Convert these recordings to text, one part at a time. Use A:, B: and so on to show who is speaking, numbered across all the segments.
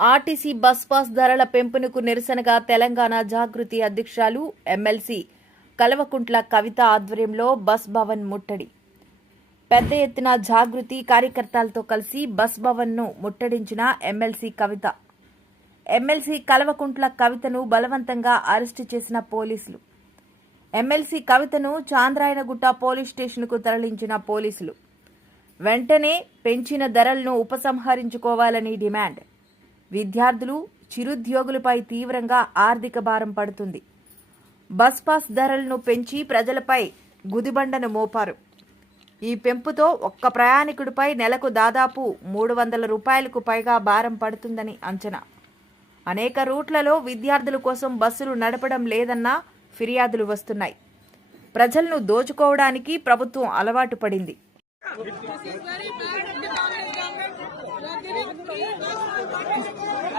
A: RTC bus pass ధరల పెంపునకు నిరసనగా తెలంగాణ జాగృతి అధ్యక్షురాలు ఎమ్మెల్సీ కల్వకుంట్ల కవిత ఆధ్వర్యంలో బస్ భవన్ ముట్టడి. పెద్ద ఎత్తున జాగృతి కార్యకర్తలతో కలిసి బస్ భవన్ను ముట్టడించిన ఎమ్మెల్సీ కవిత. ఎమ్మెల్సీ కల్వకుంట్ల కవితను బలవంతంగా అరెస్టు చేసిన పోలీసులు. ఎమ్మెల్సీ కవితను చాంద్రాయనగుట్ట పోలీస్ స్టేషన్కు తరలించిన పోలీసులు. వెంటనే పెంచిన ధరలను ఉపసంహరించుకోవాలని డిమాండ్. విద్యార్థులు చిరుద్యోగులపై తీవ్రంగా ఆర్థిక భారం పడుతుంది. బస్ పాస్ ధరలను పెంచి ప్రజలపై గుదిబండను మోపారు. ఈ పెంపుతో ఒక్క ప్రయాణికుడిపై నెలకు దాదాపు మూడు వందల రూపాయలకు పైగా భారం పడుతుందని అంచనా. అనేక రూట్లలో విద్యార్థుల కోసం బస్సులు నడపడం లేదన్న ఫిర్యాదులు వస్తున్నాయి. ప్రజలను దోచుకోవడానికి ప్రభుత్వం అలవాటు పడింది.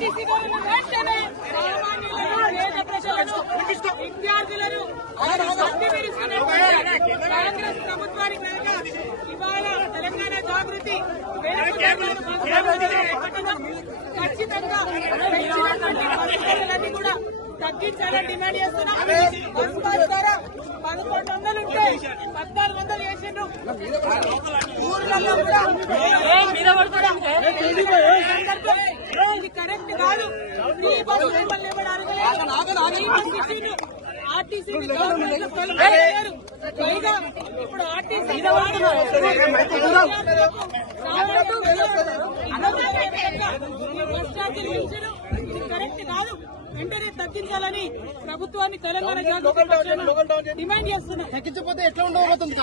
B: ఆర్టీసీ వెంటనే సామాన్యులను, పేద ప్రజలను, విద్యార్థులను కాంగ్రెస్ ప్రభుత్వానికి కనుక ఇవాళ తెలంగాణ జాగృతి ఖచ్చితంగా పరిస్థితులన్నీ కూడా తగ్గించాలని డిమాండ్ చేస్తున్నాం. బస్ పాస్ ద్వారా పదకొండు వందలు ఉంటే పద్నాలుగు వందలు చేసిండ్రు. ఊర్లలో కూడా ఇది కరెక్ట్ కాదు ఈ బస్సు మిమ్మల్ని ఎవరు అడగలేదు. ఈ బస్సు ఇచ్చిండ్రు. ఆర్టీసీ ఇప్పుడు ఆర్టీసీ బస్ ఛార్జీలు పెంచడం ఇది కరెక్ట్ కాదు. వెంటనే తగ్గించాలని ప్రభుత్వాన్ని తెలంగాణ డిమాండ్ చేస్తున్నాం
C: తగ్గించకపోతే ఎట్లా ఉండబోతుంది